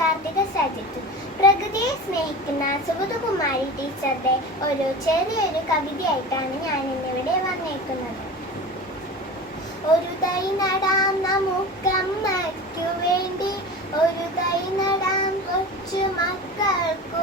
കാർത്തിക സജിത്ത് പ്രകൃതിയെ സ്നേഹിക്കുന്ന സുഗതകുമാരി ടീച്ചറുടെ ഒരു ചെറിയൊരു കവിതയായിട്ടാണ് ഞാൻ ഇന്നിവിടെ വന്നേക്കുന്നത്. ഒരു തൈ നടാം നമുക്കമ്മയ്ക്കു വേണ്ടി ഒരു തൈ നടാം കൊച്ചു മക്കൾക്കു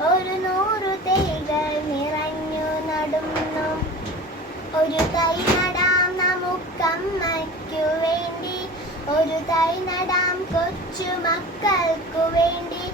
ഒരു നിറഞ്ഞു നടുന്നു. ഒരു തൈ നടാം നമുക്കമ്മയ്ക്കു വേണ്ടി. ഒരു തൈ നടാം കൊച്ചു മക്കൾക്കു വേണ്ടി.